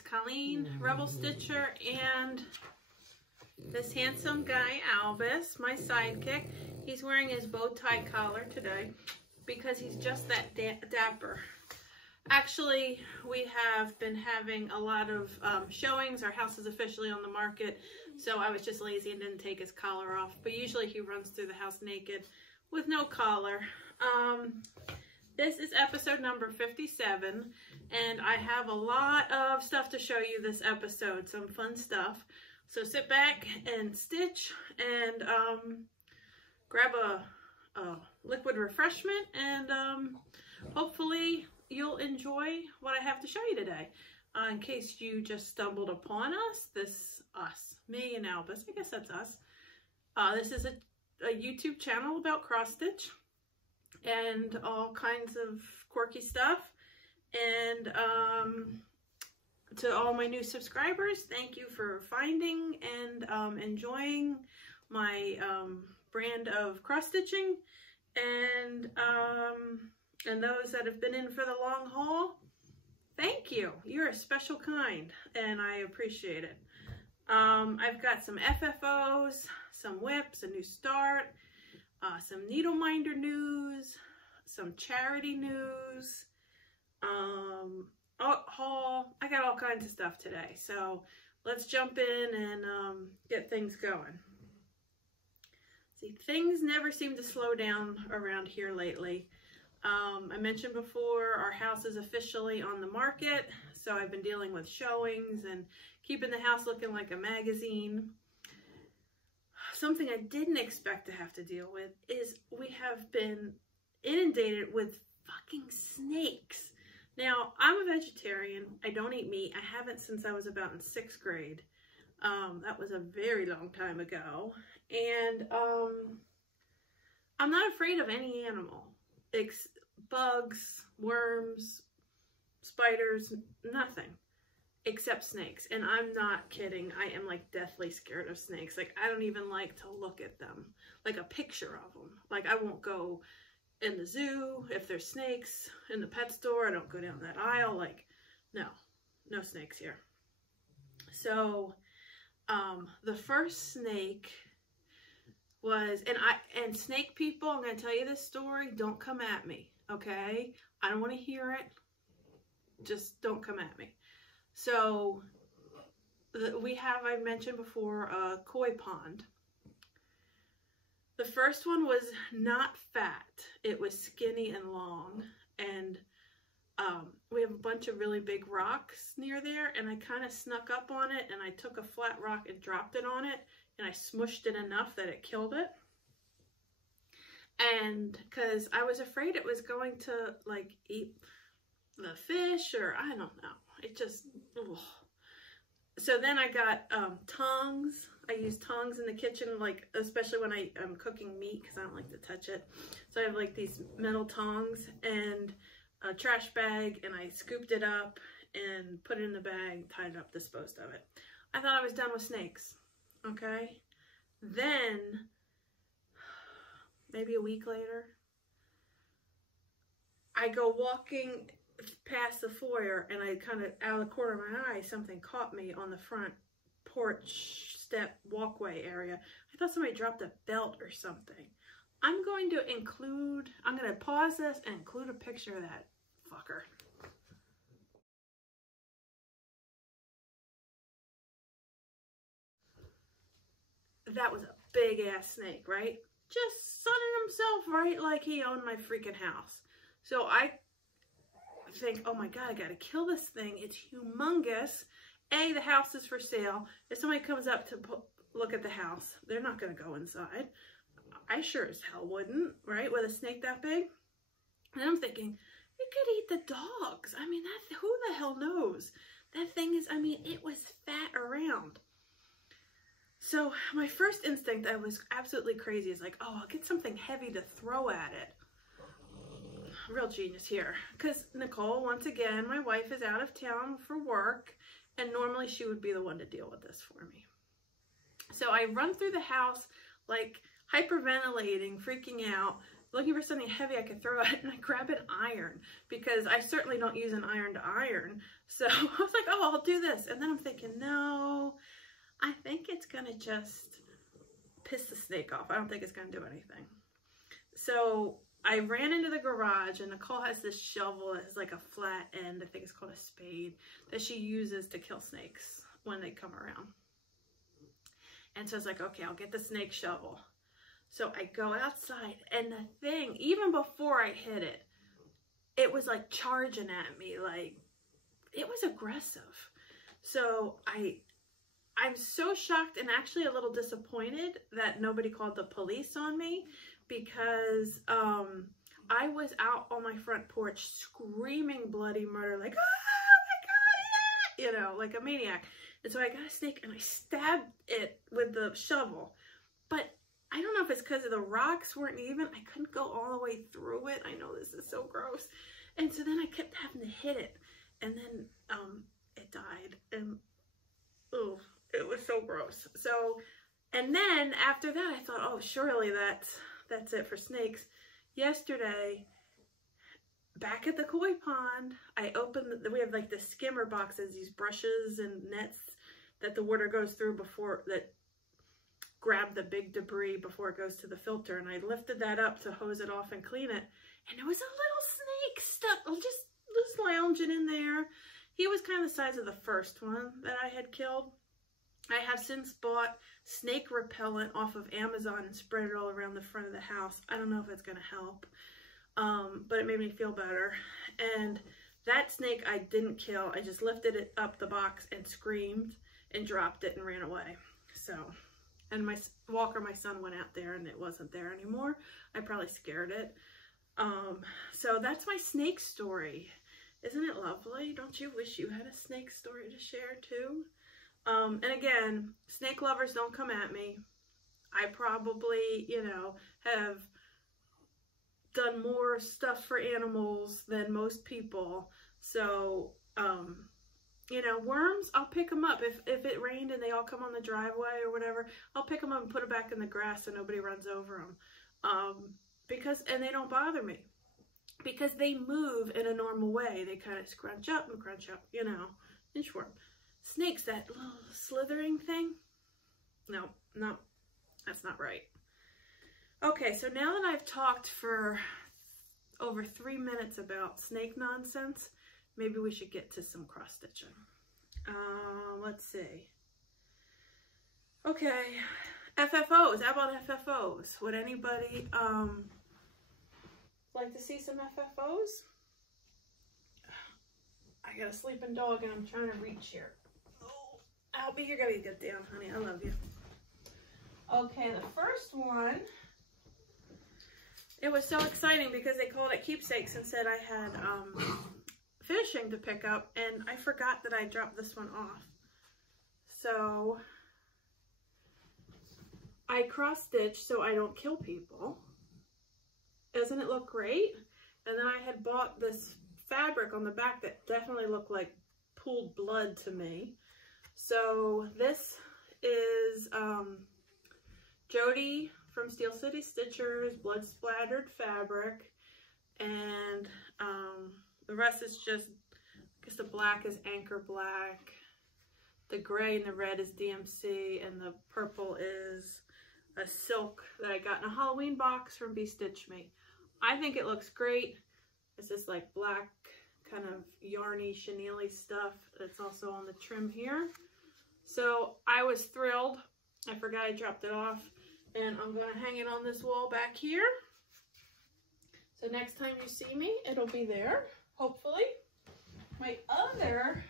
it's Colleen, Rebel Stitcher, and this handsome guy, Albus, my sidekick. He's wearing his bow tie collar today because he's just that dapper. Actually, we have been having a lot of showings. Our house is officially on the market, so I was just lazy and didn't take his collar off. But usually he runs through the house naked with no collar. This is episode number 57, and I have a lot of stuff to show you this episode, some fun stuff. So sit back and stitch and grab a liquid refreshment, and hopefully you'll enjoy what I have to show you today. In case you just stumbled upon us, me and Albus, I guess that's us. This is a YouTube channel about cross stitch and all kinds of quirky stuff. And to all my new subscribers, thank you for finding and enjoying my brand of cross stitching. And those that have been in for the long haul, thank you. You're a special kind, and I appreciate it. I've got some FFOs, some whips, a new start, some needle minder news, some charity news, haul. I got all kinds of stuff today, so let's jump in and get things going. See, things never seem to slow down around here lately. I mentioned before, our house is officially on the market, so I've been dealing with showings and keeping the house looking like a magazine. Something I didn't expect to have to deal with is we have been inundated with fucking snakes. Now, I'm a vegetarian. I don't eat meat. I haven't since I was about in 6th grade. That was a very long time ago. And I'm not afraid of any animal. Bugs, worms, spiders, nothing except snakes. And I'm not kidding. I am like deathly scared of snakes. Like, I don't even like to look at them, like a picture of them. Like, I won't go in the zoo if there's snakes. In the pet store, I don't go down that aisle. Like, no snakes here. So the first snake was, and snake people, I'm going to tell you this story, don't come at me, okay? I don't want to hear it. Just don't come at me. So we have, I mentioned before, a koi pond. The first one was not fat. It was skinny and long, and we have a bunch of really big rocks near there, and I kind of snuck up on it, and I took a flat rock and dropped it on it, and I smushed it enough that it killed it. And because I was afraid it was going to like eat the fish, or I don't know. It just, ugh. So then I got tongs. I use tongs in the kitchen, like especially when I'm cooking meat, because I don't like to touch it. So I have like these metal tongs and a trash bag, and I scooped it up and put it in the bag, tied it up, disposed of it. I thought I was done with snakes. Okay, then maybe a week later, I go walking past the foyer, and I kind of, out of the corner of my eye, something caught me on the front porch step walkway area. I thought somebody dropped a belt or something. I'm going to pause this and include a picture of that fucker. That was a big ass snake, right? Just sunning himself right like he owned my freaking house. So I think, oh my God, I gotta kill this thing. It's humongous. A, the house is for sale. If somebody comes up to look at the house, they're not gonna go inside. I sure as hell wouldn't, right? With a snake that big. And I'm thinking, it could eat the dogs. I mean, who the hell knows? That thing is, I mean, it was fat around. So my first instinct, I was absolutely crazy, is like, oh, I'll get something heavy to throw at it. Real genius here. Because Nicole, once again, my wife is out of town for work, and normally she would be the one to deal with this for me. So I run through the house like hyperventilating, freaking out, looking for something heavy I could throw at it, and I grab an iron because I certainly don't use an iron to iron. So I was like, oh, I'll do this. And then I'm thinking, no, I think it's gonna just piss the snake off. I don't think it's gonna do anything. So I ran into the garage, and Nicole has this shovel that has like a flat end, I think it's called a spade, that she uses to kill snakes when they come around. And so I was like, okay, I'll get the snake shovel. So I go outside, and the thing, even before I hit it, it was like charging at me, like it was aggressive. So I'm so shocked and actually a little disappointed that nobody called the police on me, because I was out on my front porch screaming bloody murder, like, oh my God, yeah! You know, like a maniac. And so I got a snake and I stabbed it with the shovel. But I don't know if it's because of the rocks weren't even. I couldn't go all the way through it. I know this is so gross. And so then I kept having to hit it. And then it died. And oh, it was so gross. So, and then after that, I thought, oh, surely that's it for snakes. Yesterday, back at the koi pond, I opened, we have like the skimmer boxes, these brushes and nets that the water goes through before, that grab the big debris before it goes to the filter. And I lifted that up to hose it off and clean it. And there was a little snake stuck, just lounging in there. He was kind of the size of the first one that I had killed. I have since bought snake repellent off of Amazon and spread it all around the front of the house. I don't know if it's going to help, but it made me feel better. And that snake I didn't kill. I just lifted it up the box and screamed and dropped it and ran away. So, and my Walker, my son, went out there and it wasn't there anymore. I probably scared it. So that's my snake story. Isn't it lovely? Don't you wish you had a snake story to share too? And again, snake lovers, don't come at me. I probably, you know, have done more stuff for animals than most people. So, you know, worms, I'll pick them up. If it rained and they all come on the driveway or whatever, I'll pick them up and put them back in the grass so nobody runs over them. And they don't bother me. Because they move in a normal way. They kind of scrunch up, you know, inchworm. Snakes, that little slithering thing. No, that's not right. Okay, so now that I've talked for over 3 minutes about snake nonsense, maybe we should get to some cross stitching. Let's see. Okay, FFOs. How about FFOs? Would anybody like to see some FFOs? I got a sleeping dog and I'm trying to reach here. Oh, Albie, you're gonna get down, honey. I love you. Okay, the first one, it was so exciting because they called it Keepsakes and said I had finishing to pick up, and I forgot that I dropped this one off. So I cross stitch so I don't kill people. Doesn't it look great? And then I had bought this fabric on the back that definitely looked like pooled blood to me. So this is Jody from Steel City Stitchers, blood splattered fabric, and the rest is just, I guess the black is Anchor Black, the gray and the red is DMC, and the purple is a silk that I got in a Halloween box from Be Stitch Me. I think it looks great. It's just like black, kind of yarny, chenille stuff that's also on the trim here. So I was thrilled. I forgot I dropped it off, and I'm going to hang it on this wall back here. So next time you see me, it'll be there, hopefully. My other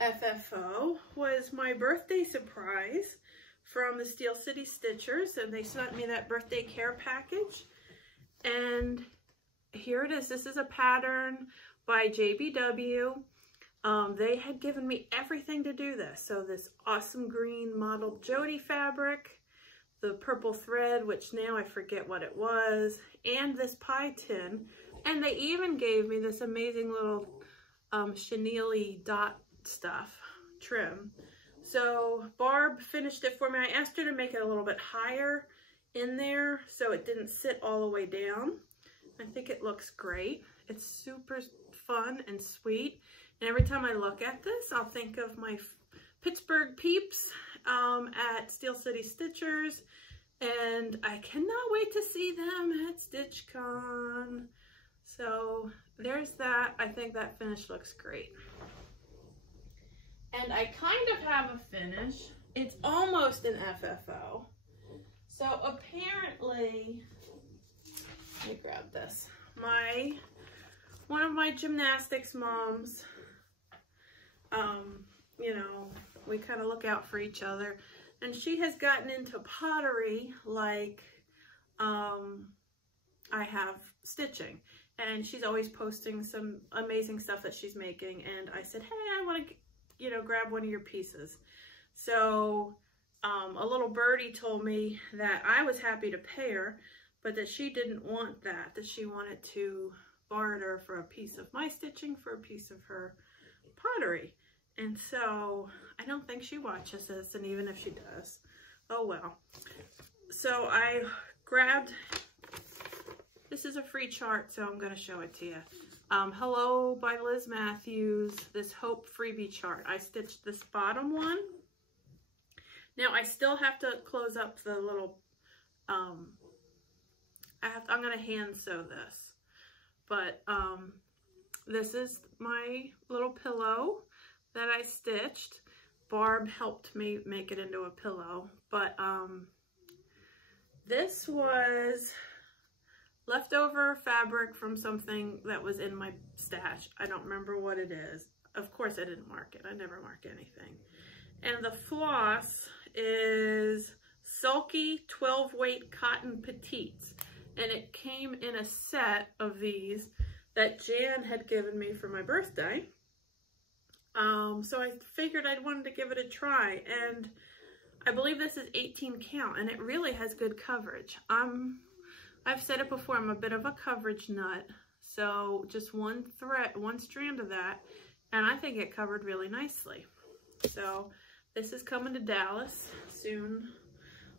FFO was my birthday surprise from the Steel City Stitchers, and they sent me that birthday care package. And here it is. This is a pattern by JBW. They had given me everything to do this. So this awesome green mottled Jody fabric, the purple thread, which now I forget what it was, and this pie tin. And they even gave me this amazing little chenille dot stuff trim. So Barb finished it for me. I asked her to make it a little bit higher in there so it didn't sit all the way down. I think it looks great. It's super fun and sweet. And every time I look at this, I'll think of my Pittsburgh peeps at Steel City Stitchers. And I cannot wait to see them at StitchCon. So there's that. I think that finish looks great. And I kind of have a finish. It's almost an FFO. So apparently, let me grab this. One of my gymnastics moms, you know, we kind of look out for each other, and she has gotten into pottery like I have stitching, and she's always posting some amazing stuff that she's making. And I said, hey, I want to, you know, grab one of your pieces. So a little birdie told me that I was happy to pay her, but that she didn't want that, that she wanted to barter for a piece of my stitching for a piece of her pottery. And so I don't think she watches this, and even if she does, oh well. So I grabbed, this is a free chart, so I'm going to show it to you. Hello by Liz Matthews, this Hope freebie chart. I stitched this bottom one. Now I still have to close up the little, I'm going to hand sew this, but this is my little pillow that I stitched. Barb helped me make it into a pillow, but this was leftover fabric from something that was in my stash. I don't remember what it is. Of course I didn't mark it. I never mark anything. And the floss is Sulky 12 weight cotton petites, and it came in a set of these that Jan had given me for my birthday. So I figured I'd wanted to give it a try, and I believe this is 18 count, and it really has good coverage. I've said it before, I'm a bit of a coverage nut, so just one strand of that, and I think it covered really nicely. So this is coming to Dallas soon.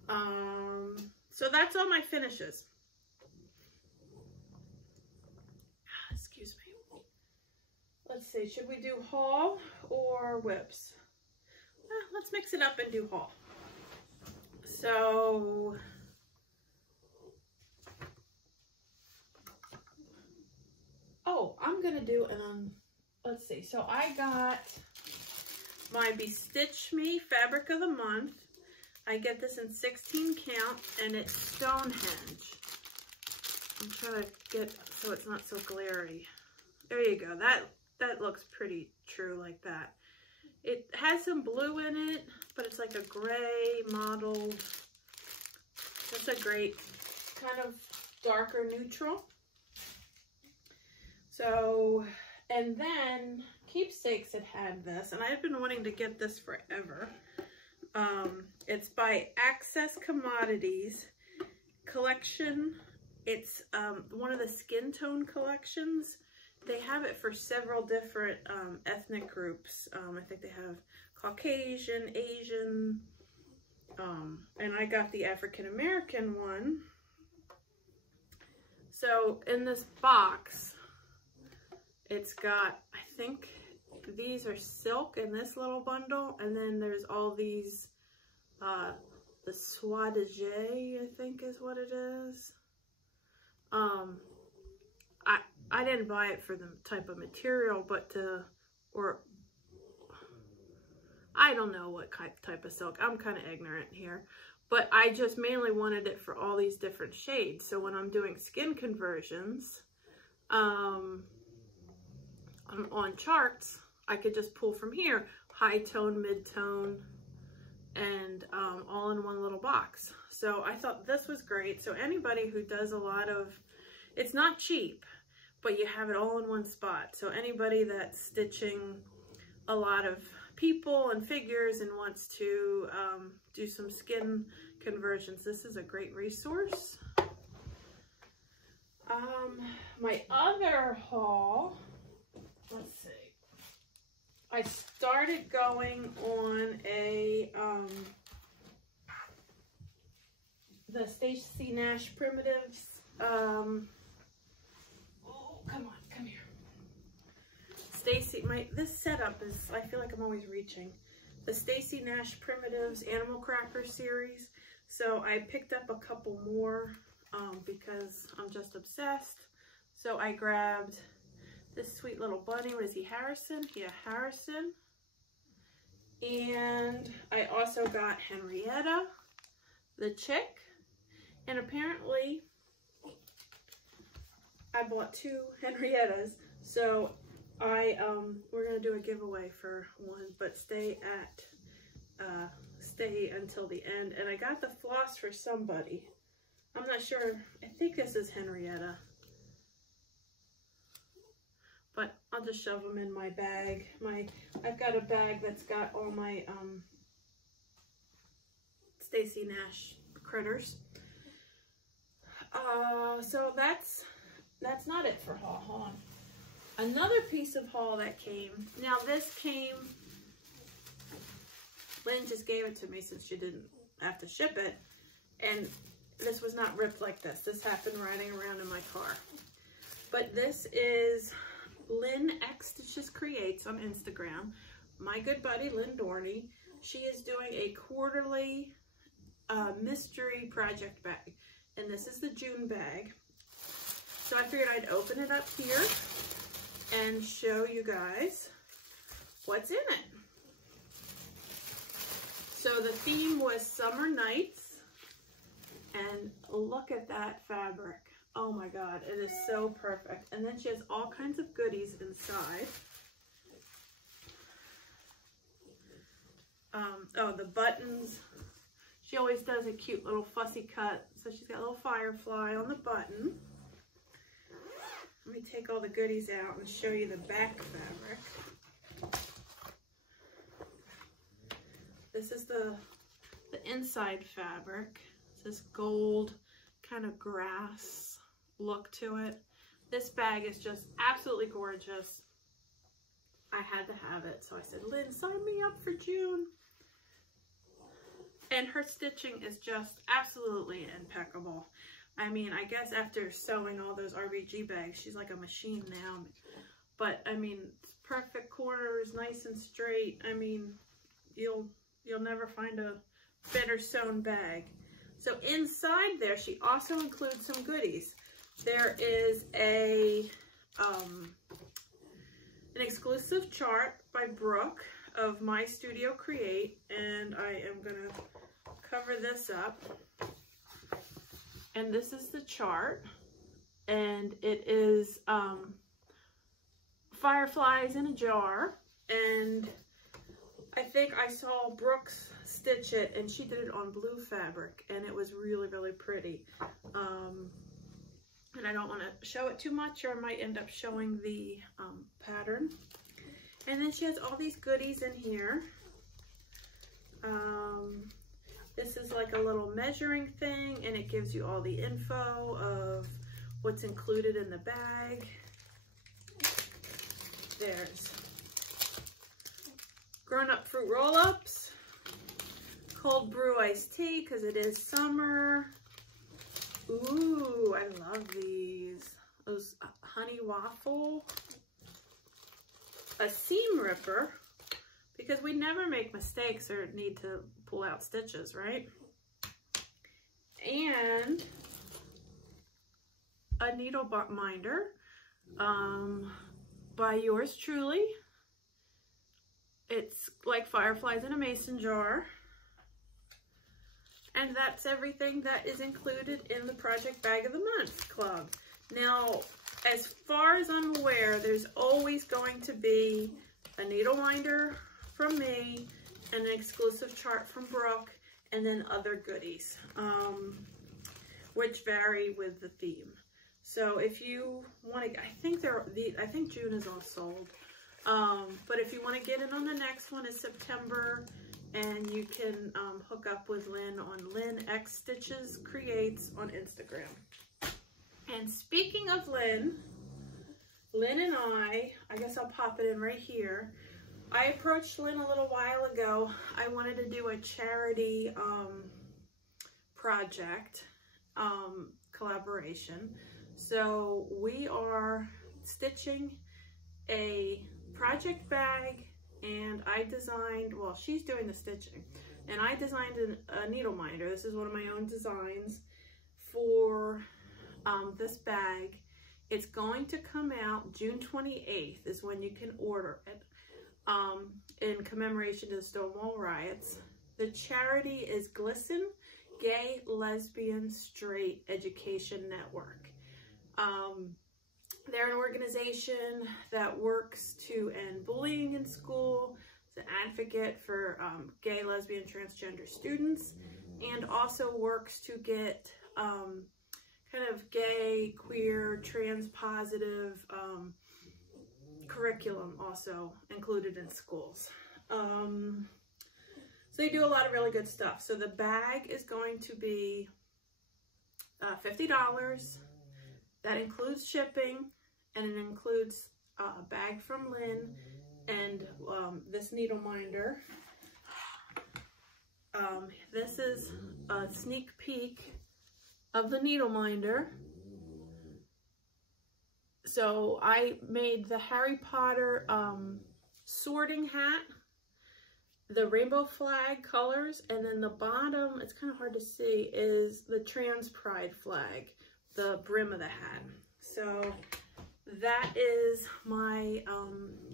So that's all my finishes. Excuse me. Let's see, should we do haul or whips? Let's mix it up and do haul. So I'm gonna do an let's see. So I got my Bestitch Me Fabric of the Month. I get this in 16 count, and it's Stonehenge. I'm trying to get so it's not so glary. There you go. That looks pretty true like that. It has some blue in it, but it's like a gray mottled. That's a great kind of darker neutral. So, and then Keepsakes had this, and I've been wanting to get this forever. It's by Access Commodities collection. It's one of the skin tone collections. They have it for several different ethnic groups. I think they have Caucasian, Asian, and I got the African American one. So in this box, it's got, I think these are silk in this little bundle, and then there's all these, the soie de Jais, I think is what it is. I didn't buy it for the type of material, but I don't know what type of silk. I'm kind of ignorant here, but I just mainly wanted it for all these different shades. So when I'm doing skin conversions, on charts, I could just pull from here, high tone, mid tone, and all in one little box. So I thought this was great. So anybody who does a lot of, it's not cheap, but you have it all in one spot. So anybody that's stitching a lot of people and figures and wants to do some skin conversions, this is a great resource. My other haul, let's see. I started going on the the Stacey Nash Primitives. Oh, come on, come here. This setup is, I feel like I'm always reaching. The Stacey Nash Primitives Animal Cracker series. So I picked up a couple more because I'm just obsessed. So I grabbed this sweet little bunny. What is he, Harrison? Yeah, Harrison. And I also got Henrietta, the chick. And apparently I bought 2 Henriettas. So we're gonna do a giveaway for one, but stay until the end. And I got the floss for somebody. I'm not sure. I think this is Henrietta. But I'll just shove them in my bag. I've got a bag that's got all my Stacey Nash critters. So that's not it for haul. Hold on. Another piece of haul that came. Now this came, Lynn just gave it to me since she didn't have to ship it. And this was not ripped like this. This happened riding around in my car. But this is Lynn X Creates on Instagram. My good buddy, Lynn Dorney. She is doing a quarterly mystery project bag. And this is the June bag. So I figured I'd open it up here and show you guys what's in it. So the theme was summer nights, and look at that fabric. Oh my God, it is so perfect. And then she has all kinds of goodies inside. Oh, the buttons. She always does a cute little fussy cut. So she's got a little firefly on the button. Let me take all the goodies out and show you the back fabric. This is the inside fabric. It's this gold kind of grass look to it. This bag is just absolutely gorgeous. I had to have it, so I said, Lynn, sign me up for June. And her stitching is just absolutely impeccable. I mean, I guess after sewing all those RBG bags, she's like a machine now. But I mean, it's perfect corners, nice and straight. I mean, you'll never find a better sewn bag. So inside there, she also includes some goodies. There is an exclusive chart by Brooke of My Studio Create, and I am gonna cover this up. And this is the chart, and it is fireflies in a jar. And I think I saw Brooks stitch it, and she did it on blue fabric, and it was really, really pretty. And I don't want to show it too much, or I might end up showing the pattern. And then she has all these goodies in here. This is like a little measuring thing, and it gives you all the info of what's included in the bag. There's grown-up fruit roll-ups, cold brew iced tea because it is summer. Ooh, I love these. Those honey waffle. A seam ripper, because we never make mistakes or need to pull out stitches, right? And a needle minder by yours truly. It's like fireflies in a mason jar. And that's everything that is included in the Project Bag of the Month Club. Now, as far as I'm aware, there's always going to be a needle minder from me, and an exclusive chart from Brooke, and then other goodies, which vary with the theme. So if you want to, I think June is all sold. But if you want to get in on the next one, is September, and you can hook up with Lynn on Lynn X Creates on Instagram. And speaking of Lynn and I guess I'll pop it in right here. I approached Lynn a little while ago. I wanted to do a charity project collaboration. So we are stitching a project bag, and I designed, well, she's doing the stitching, and I designed a needle minder. This is one of my own designs for this bag. It's going to come out June 28th is when you can order it, in commemoration to the Stonewall riots. The charity is GLSEN, Gay, Lesbian, Straight Education Network. They're an organization that works to end bullying in school. It's an advocate for gay, lesbian, transgender students, and also works to get kind of gay, queer, trans positive curriculum also included in schools. So they do a lot of really good stuff. So the bag is going to be $50. That includes shipping, and it includes a bag from Lynn and this needle minder. This is a sneak peek of the needle minder. So I made the Harry Potter sorting hat, the rainbow flag colors, and then the bottom, it's kind of hard to see, is the trans pride flag, the brim of the hat. So that is my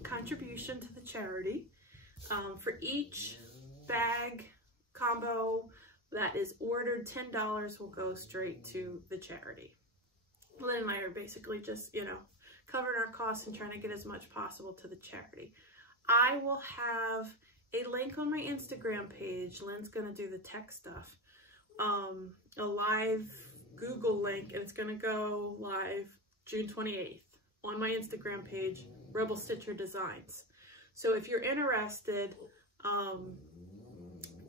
contribution to the charity. For each bag combo that is ordered, $10 will go straight to the charity. Lynn and I are basically just, you know, covering our costs and trying to get as much possible to the charity. I will have a link on my Instagram page. Lynn's going to do the tech stuff. A live Google link, and it's going to go live June 28th on my Instagram page, Rebel Stitcher Designs. So if you're interested,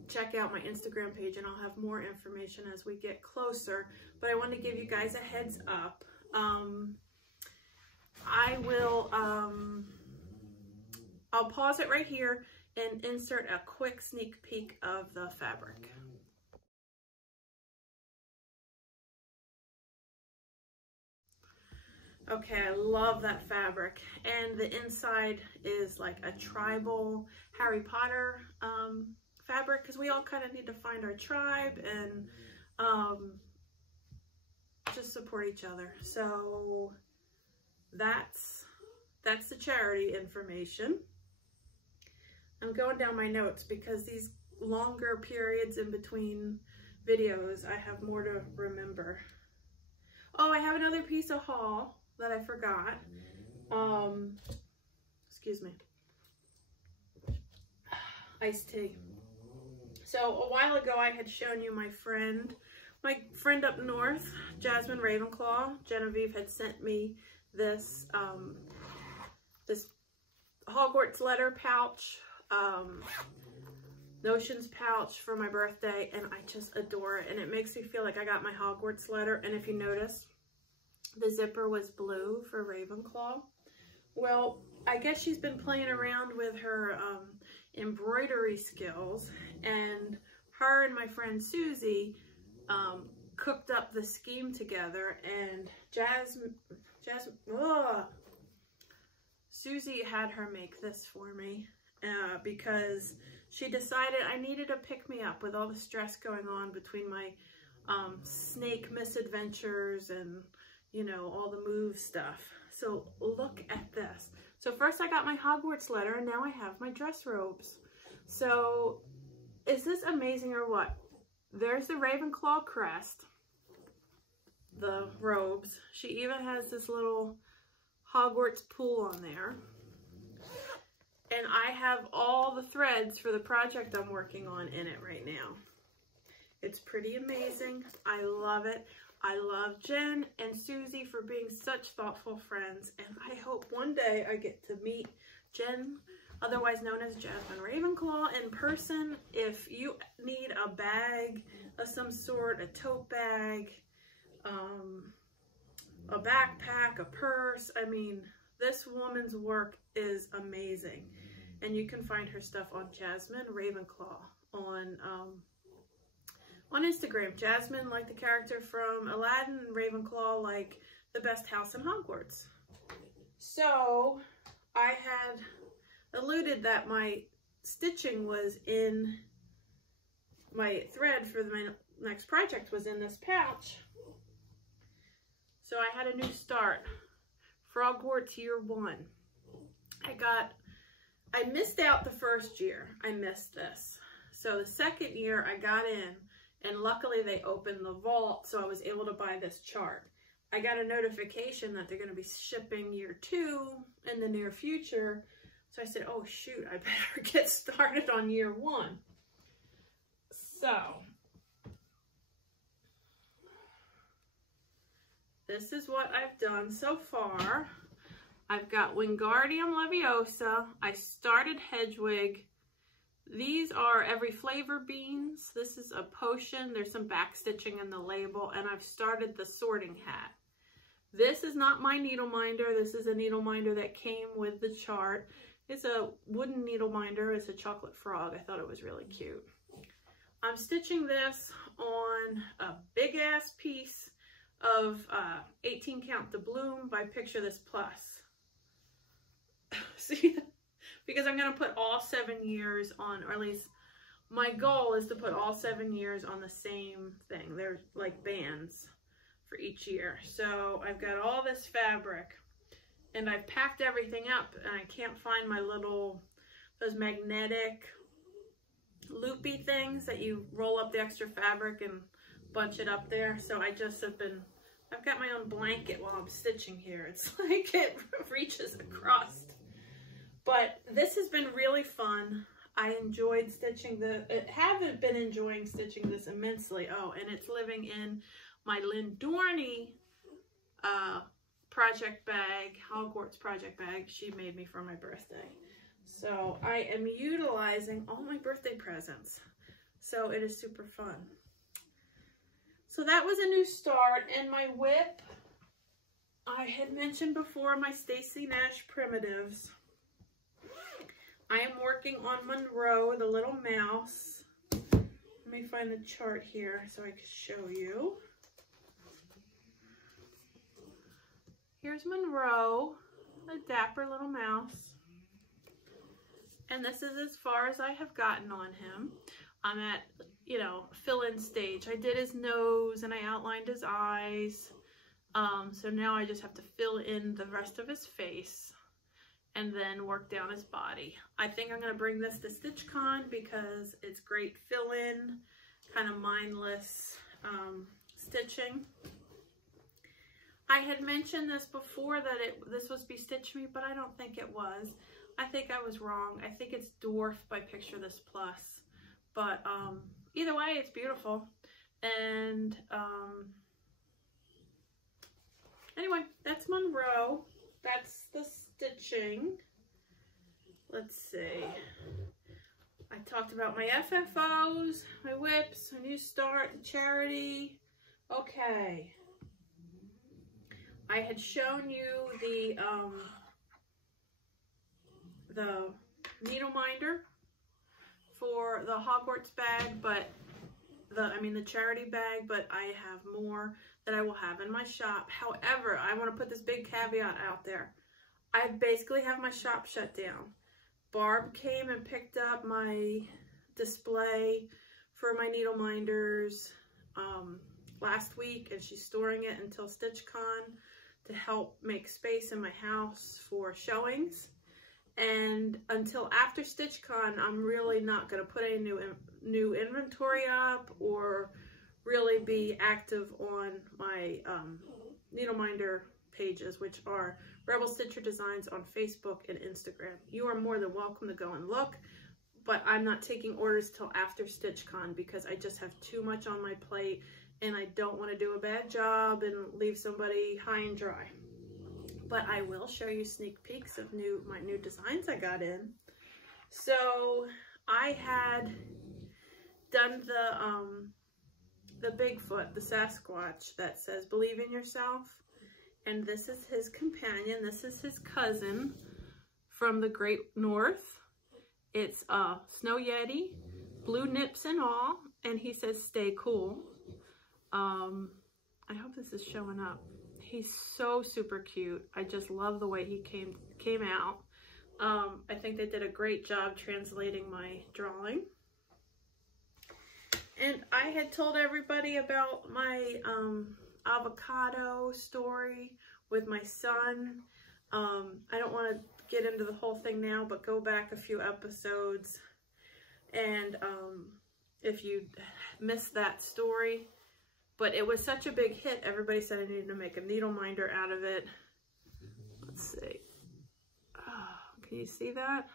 check out my Instagram page, and I'll have more information as we get closer. But I want to give you guys a heads up. I will, I'll pause it right here and insert a quick sneak peek of the fabric. Okay, I love that fabric, and the inside is like a tribal Harry Potter fabric, because we all kind of need to find our tribe and just support each other. So that's the charity information. I'm going down my notes because these longer periods in between videos, I have more to remember. Oh, I have another piece of haul that I forgot. Excuse me. Iced tea. So a while ago, I had shown you my friend up north, Jasmine Ravenclaw. Genevieve had sent me this this Hogwarts letter pouch, notions pouch for my birthday, and I just adore it. And it makes me feel like I got my Hogwarts letter. And if you notice, the zipper was blue for Ravenclaw. Well, I guess she's been playing around with her embroidery skills, and her and my friend Susie cooked up the scheme together, and Susie had her make this for me because she decided I needed to pick me up with all the stress going on between my snake misadventures and, you know, all the move stuff. So look at this. So first I got my Hogwarts letter, and now I have my dress robes. So is this amazing or what? There's the Ravenclaw crest, the robes. She even has this little Hogwarts pool on there. And I have all the threads for the project I'm working on in it right now. It's pretty amazing. I love it. I love Jen and Susie for being such thoughtful friends, and I hope one day I get to meet Jen, otherwise known as Jasmine Ravenclaw, in person. If you need a bag of some sort, a tote bag, a backpack, a purse, I mean, this woman's work is amazing. And you can find her stuff on Jasmine Ravenclaw on on Instagram. Jasmine liked the character from Aladdin, and Ravenclaw like the best house in Hogwarts. So I had alluded that my stitching was in my thread for my next project was in this pouch. So I had a new start. Hogwarts year 1. I missed out the first year. I missed this. So the second year I got in, and luckily they opened the vault, so I was able to buy this chart. I got a notification that they're going to be shipping year 2 in the near future. So I said, oh shoot, I better get started on year 1. So this is what I've done so far. I've got Wingardium Leviosa. I started Hedwig. These are every flavor beans. This is a potion. There's some back stitching in the label, and I've started the sorting hat. This is not my needle minder. This is a needle minder that came with the chart. It's a wooden needle minder. It's a chocolate frog. I thought it was really cute. I'm stitching this on a big ass piece of 18 count doubloon by Picture This Plus. See, because I'm going to put all 7 years on, or at least my goal is to put all 7 years on the same thing. They're like bands for each year. So I've got all this fabric, and I've packed everything up, and I can't find my little, those magnetic loopy things that you roll up the extra fabric and bunch it up there. So I just have been, I've got my own blanket while I'm stitching here. It's like it reaches across. But this has been really fun. I enjoyed stitching haven't been enjoying stitching this immensely. Oh, and it's living in my Lynn project bag, Hogwarts project bag she made me for my birthday. So I am utilizing all my birthday presents. So it is super fun. So that was a new start, and my whip, I had mentioned before my Stacey Nash primitives. I am working on Monroe, the little mouse. Let me find the chart here so I can show you. Here's Monroe, a dapper little mouse. And this is as far as I have gotten on him. I'm at, you know, fill-in stage. I did his nose and I outlined his eyes. So now I just have to fill in the rest of his face and then work down his body. I think I'm going to bring this to StitchCon because it's great fill-in, kind of mindless stitching. I had mentioned this before that this was Be Stitch Me, but I don't think it was. I think I was wrong. I think it's Dwarf by Picture This Plus. But either way, it's beautiful. And anyway, that's Monroe. That's the stitching. Let's see. I talked about my FFOs, my whips, a new start, charity. Okay. I had shown you the needle minder for the Hogwarts bag, but the charity bag, but I have more that I will have in my shop. However, I want to put this big caveat out there. I basically have my shop shut down. Barb came and picked up my display for my needle minders last week, and she's storing it until StitchCon to help make space in my house for showings. And until after StitchCon, I'm really not going to put any new inventory up or really be active on my needle minder pages, which are Rebel Stitcher Designs on Facebook and Instagram. You are more than welcome to go and look, but I'm not taking orders till after StitchCon because I just have too much on my plate and I don't want to do a bad job and leave somebody high and dry. But I will show you sneak peeks of my new designs I got in. So I had done the Bigfoot, the Sasquatch, that says believe in yourself. And this is his companion. This is his cousin from the Great North. It's Snow Yeti, blue nips and all. and he says, stay cool. I hope this is showing up. He's so super cute. I just love the way he came out. I think they did a great job translating my drawing. And I had told everybody about my avocado story with my son. I don't want to get into the whole thing now, but go back a few episodes. And if you missed that story, but it was such a big hit, everybody said I needed to make a needle minder out of it. Let's see. Oh, can you see that?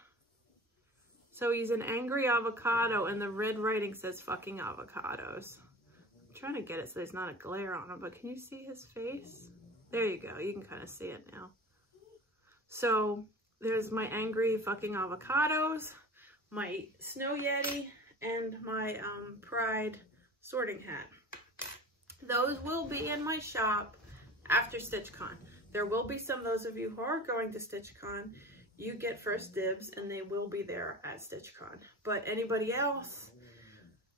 So he's an angry avocado, and the red writing says fucking avocados. I'm trying to get it so there's not a glare on him, but can you see his face? There you go. You can kind of see it now. So there's my angry fucking avocados, my snow yeti, and my pride sorting hat. Those will be in my shop after StitchCon. There will be those of you who are going to StitchCon, you get first dibs, and they will be there at StitchCon. But anybody else,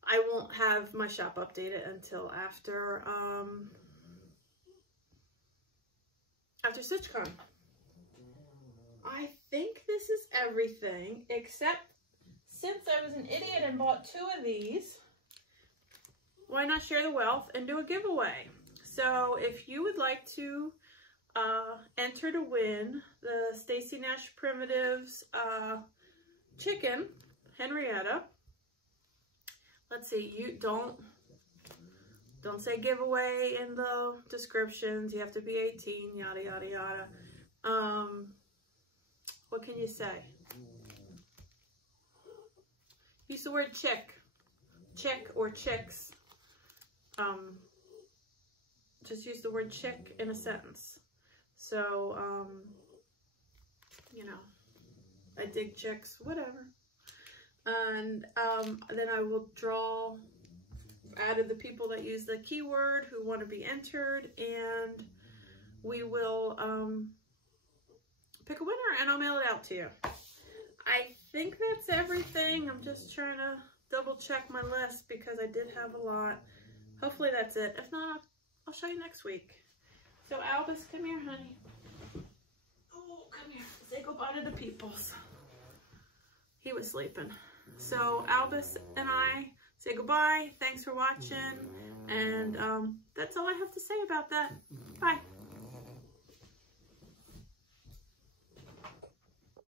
I won't have my shop updated until after StitchCon. I think this is everything, except since I was an idiot and bought 2 of these, why not share the wealth and do a giveaway? So if you would like to enter to win the Stacey Nash Primitives chicken, Henrietta. Let's see, you don't say giveaway in the descriptions. You have to be 18, yada, yada, yada. What can you say? Use the word chick or chicks. Just use the word chick in a sentence. So, you know, I dig chicks, whatever. And then I will draw out of the people that use the keyword who want to be entered, and we will pick a winner, and I'll mail it out to you. I think that's everything. I'm just trying to double check my list because I did have a lot. Hopefully that's it. If not, I'll show you next week. So Albus, come here, honey. Oh, come here. Say goodbye to the peoples. He was sleeping. So Albus and I say goodbye. Thanks for watching. And that's all I have to say about that. Bye.